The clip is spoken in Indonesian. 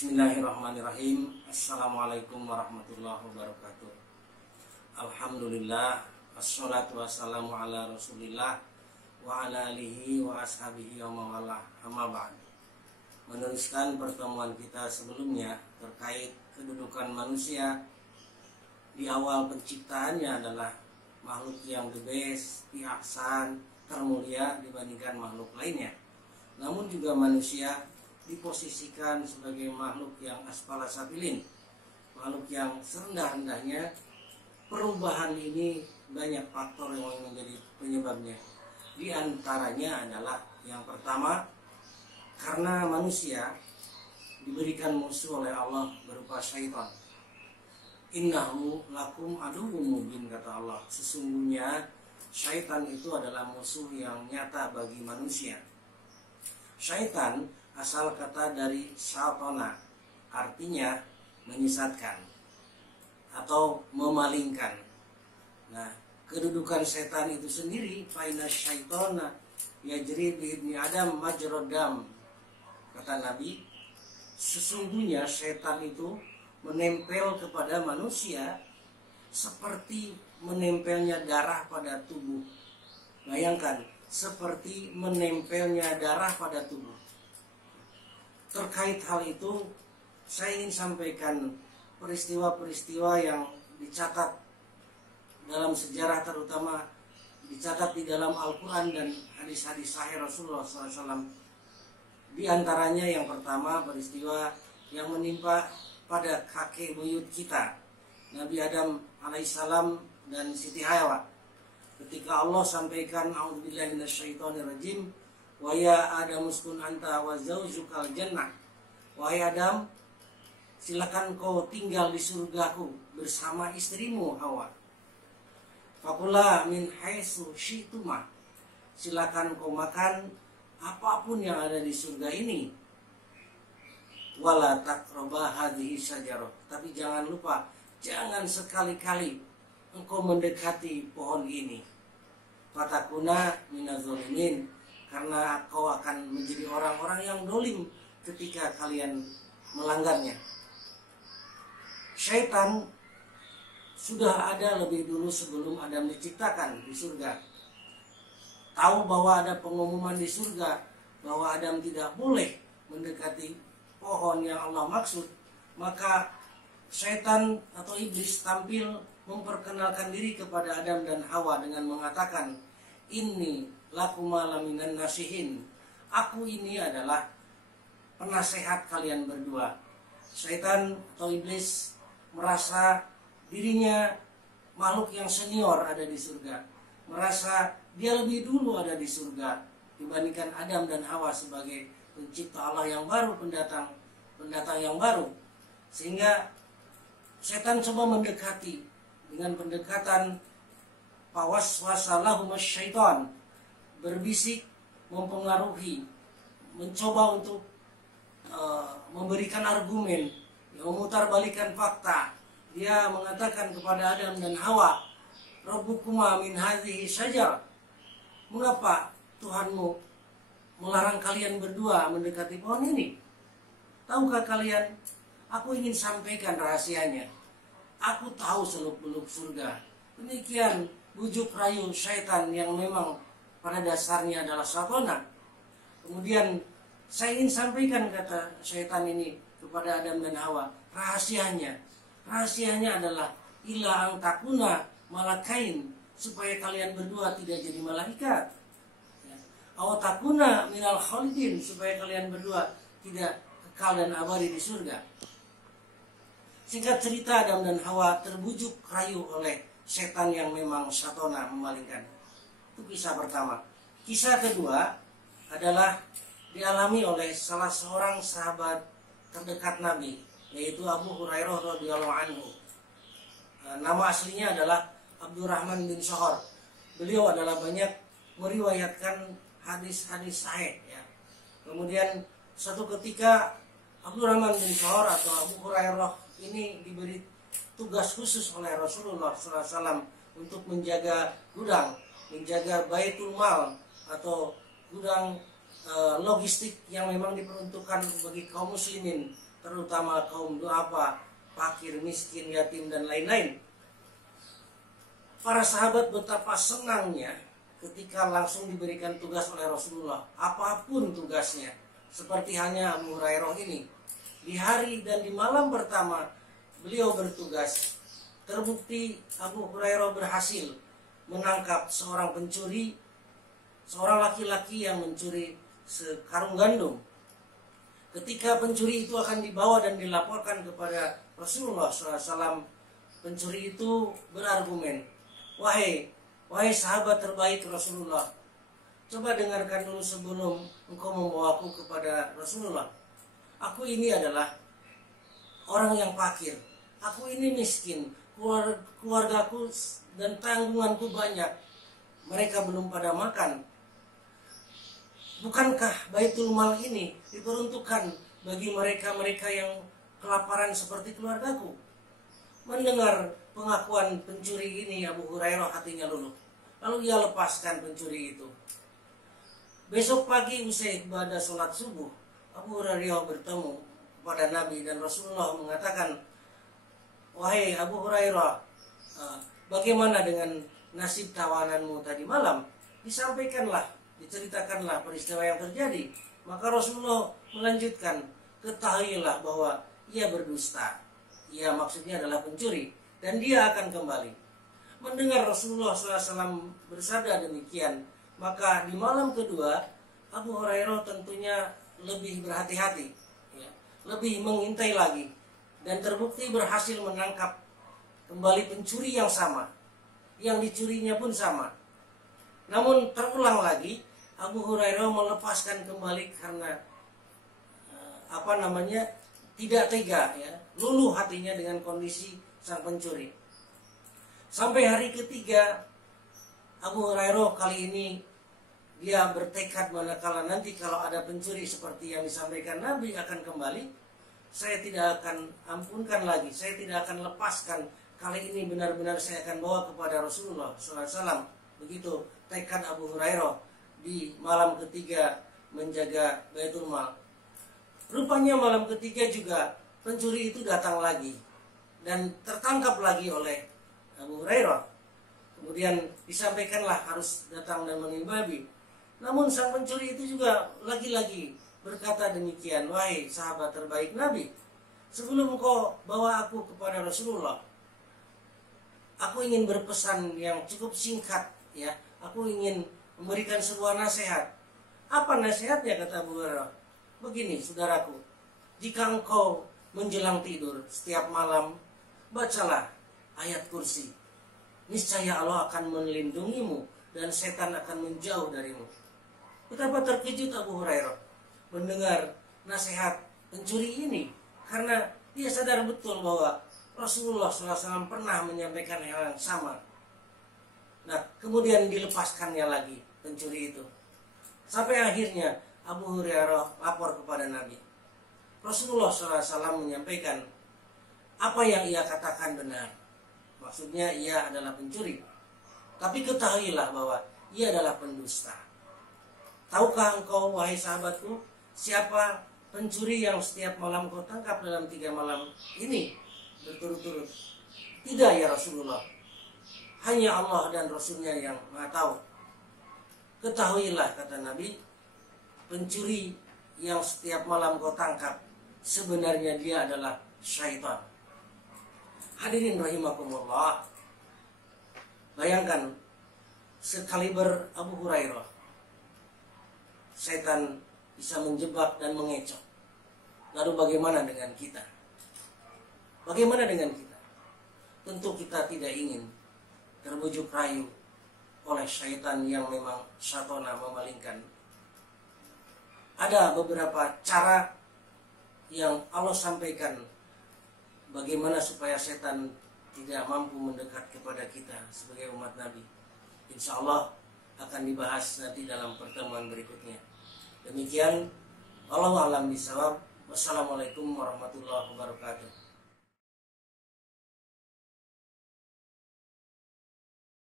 Bismillahirrahmanirrahim. Assalamualaikum warahmatullahi wabarakatuh. Alhamdulillah, wassalatu wassalamu ala rasulillah wa ala alihi wa ashabihi wa mawalah, amma ba'd. Meneruskan pertemuan kita sebelumnya terkait kedudukan manusia. Di awal penciptaannya adalah makhluk yang the best, ahsan, termulia dibandingkan makhluk lainnya. Namun juga manusia diposisikan sebagai makhluk yang asfala safilin, makhluk yang serendah-rendahnya. Perubahan ini banyak faktor yang menjadi penyebabnya. Di antaranya adalah yang pertama, karena manusia diberikan musuh oleh Allah berupa syaitan. Innahu lakum aduwwum mubin, kata Allah. Sesungguhnya syaitan itu adalah musuh yang nyata bagi manusia. Syaitan asal kata dari syatona, artinya menyesatkan atau memalingkan. Nah, kedudukan setan itu sendiri, faina syaitona yajri bi ibni Adam majrad dam. Kata Nabi, sesungguhnya setan itu menempel kepada manusia seperti menempelnya darah pada tubuh. Bayangkan, seperti menempelnya darah pada tubuh. Terkait hal itu, saya ingin sampaikan peristiwa-peristiwa yang dicatat dalam sejarah, terutama dicatat di dalam Al-Quran dan hadis-hadis sahih Rasulullah SAW. Di antaranya yang pertama, peristiwa yang menimpa pada kakek buyut kita, Nabi Adam alaihissalam dan Siti Hawa. Ketika Allah sampaikan, a'udzubillahi minasyaitonirrajim, wa ya Adam uskun anta wa zaujukal jannah. Wahai Adam, silakan kau tinggal di surgaku bersama istrimu Hawa. Fakula min haitsu syi'tuma. Silakan kau makan apapun yang ada di surga ini. Wala taqraba hadhihi syajarah. Tapi jangan lupa, jangan sekali-kali engkau mendekati pohon ini. Fatakuna minaz zalimin, karena kau akan menjadi orang-orang yang dolim ketika kalian melanggarnya. Syaitan sudah ada lebih dulu sebelum Adam diciptakan di surga. Tahu bahwa ada pengumuman di surga bahwa Adam tidak boleh mendekati pohon yang Allah maksud, maka syaitan atau iblis tampil memperkenalkan diri kepada Adam dan Hawa dengan mengatakan, ini lakuma laminan nasihin. Aku ini adalah penasehat kalian berdua. Syaitan atau iblis merasa dirinya makhluk yang senior ada di surga, merasa dia lebih dulu ada di surga dibandingkan Adam dan Hawa sebagai pencipta Allah yang baru, pendatang yang baru. Sehingga setan coba mendekati dengan pendekatan fawaswasalahum syaitan, berbisik, mempengaruhi, mencoba untuk memberikan argumen, memutarbalikan fakta. Dia mengatakan kepada Adam dan Hawa, Rabbukuma min hadhihi syajar. Mengapa Tuhanmu melarang kalian berdua mendekati pohon ini? Tahukah kalian, aku ingin sampaikan rahasianya. Aku tahu seluk-beluk surga. Demikian bujuk rayu syaitan yang memang pada dasarnya adalah syatona. Kemudian saya ingin sampaikan, kata syaitan ini kepada Adam dan Hawa, rahasianya adalah illa ang takuna malakain, supaya kalian berdua tidak jadi malaikat. Aw takuna minal khalidin, supaya kalian berdua tidak kekal dan abadi di surga. Singkat cerita, Adam dan Hawa terbujuk rayu oleh setan yang memang syatona, memalingkan. Itu kisah pertama. Kisah kedua adalah dialami oleh salah seorang sahabat terdekat Nabi, yaitu Abu Hurairah radhiyallahu anhu. Nama aslinya adalah Abdurrahman bin Shahar. Beliau adalah banyak meriwayatkan hadis-hadis sahih, ya. Kemudian suatu ketika Abdurrahman bin Shahar atau Abu Hurairah ini diberi tugas khusus oleh Rasulullah SAW untuk menjaga gudang, menjaga baitul mal atau gudang logistik yang memang diperuntukkan bagi kaum muslimin terutama kaum duafa, fakir, miskin, yatim, dan lain-lain. Para sahabat betapa senangnya ketika langsung diberikan tugas oleh Rasulullah, apapun tugasnya. Seperti halnya Abu Hurairah ini, di hari dan di malam pertama beliau bertugas. Terbukti Abu Hurairah berhasil menangkap seorang pencuri, seorang laki-laki yang mencuri sekarung gandum. Ketika pencuri itu akan dibawa dan dilaporkan kepada Rasulullah SAW, pencuri itu berargumen, wahai sahabat terbaik Rasulullah, coba dengarkan dulu sebelum engkau membawaku kepada Rasulullah. Aku ini adalah orang yang fakir, aku ini miskin, keluargaku dan tanggunganku banyak, mereka belum pada makan. Bukankah Baitul Mal ini diperuntukkan bagi mereka-mereka yang kelaparan seperti keluargaku? Mendengar pengakuan pencuri ini, Abu Hurairah hatinya luluh. Lalu ia lepaskan pencuri itu. Besok pagi usai ibadah sholat subuh, Abu Hurairah bertemu kepada Nabi dan Rasulullah mengatakan, wahai Abu Hurairah, bagaimana dengan nasib tawananmu tadi malam? Diceritakanlah peristiwa yang terjadi. Maka Rasulullah melanjutkan, ketahuilah bahwa ia berdusta. Ia maksudnya adalah pencuri, dan dia akan kembali. Mendengar Rasulullah SAW bersabda demikian, maka di malam kedua Abu Hurairah tentunya lebih berhati-hati, lebih mengintai lagi, dan terbukti berhasil menangkap kembali pencuri yang sama, yang dicurinya pun sama. Namun terulang lagi, Abu Hurairah melepaskan kembali karena tidak tega, luluh hatinya dengan kondisi sang pencuri. Sampai hari ketiga, Abu Hurairah kali ini dia bertekad, manakala nanti kalau ada pencuri seperti yang disampaikan Nabi akan kembali, saya tidak akan ampunkan lagi, saya tidak akan lepaskan. Kali ini benar-benar saya akan bawa kepada Rasulullah SAW. Begitu tekad Abu Hurairah di malam ketiga menjaga Baitul Mal. Rupanya malam ketiga juga pencuri itu datang lagi dan tertangkap lagi oleh Abu Hurairah. Kemudian disampaikanlah harus datang dan menimba babi. Namun sang pencuri itu juga lagi-lagi berkata demikian, wahai sahabat terbaik Nabi, sebelum kau bawa aku kepada Rasulullah, aku ingin berpesan yang cukup singkat, Aku ingin memberikan sebuah nasihat. Apa nasihatnya, kata Abu Hurairah? Begini, saudaraku, jika engkau menjelang tidur setiap malam, bacalah ayat kursi. Niscaya Allah akan melindungimu dan setan akan menjauh darimu. Betapa terkejut Abu Hurairah mendengar nasihat pencuri ini, karena dia sadar betul bahwa Rasulullah SAW pernah menyampaikan hal yang sama. Nah, kemudian dilepaskannya lagi pencuri itu. Sampai akhirnya Abu Hurairah lapor kepada Nabi. Rasulullah SAW menyampaikan apa yang ia katakan benar. Maksudnya ia adalah pencuri. Tapi ketahuilah bahwa ia adalah pendusta. Tahukah engkau, wahai sahabatku, siapa pencuri yang setiap malam kau tangkap dalam 3 malam ini berturut-turut? Tidak ya Rasulullah, hanya Allah dan Rasulnya yang Maha tahu. Ketahuilah, kata Nabi, pencuri yang setiap malam kau tangkap sebenarnya dia adalah syaitan. Hadirin rahimakumullah, bayangkan sekaliber Abu Hurairah, setan bisa menjebak dan mengecoh. Lalu bagaimana dengan kita? Bagaimana dengan kita? Tentu kita tidak ingin terbujuk rayu oleh syaitan yang memang syatona memalingkan. Ada beberapa cara yang Allah sampaikan bagaimana supaya setan tidak mampu mendekat kepada kita sebagai umat Nabi. Insya Allah akan dibahas nanti dalam pertemuan berikutnya. Demikian, wallahu a'lam bishawab. Wassalamualaikum warahmatullahi wabarakatuh.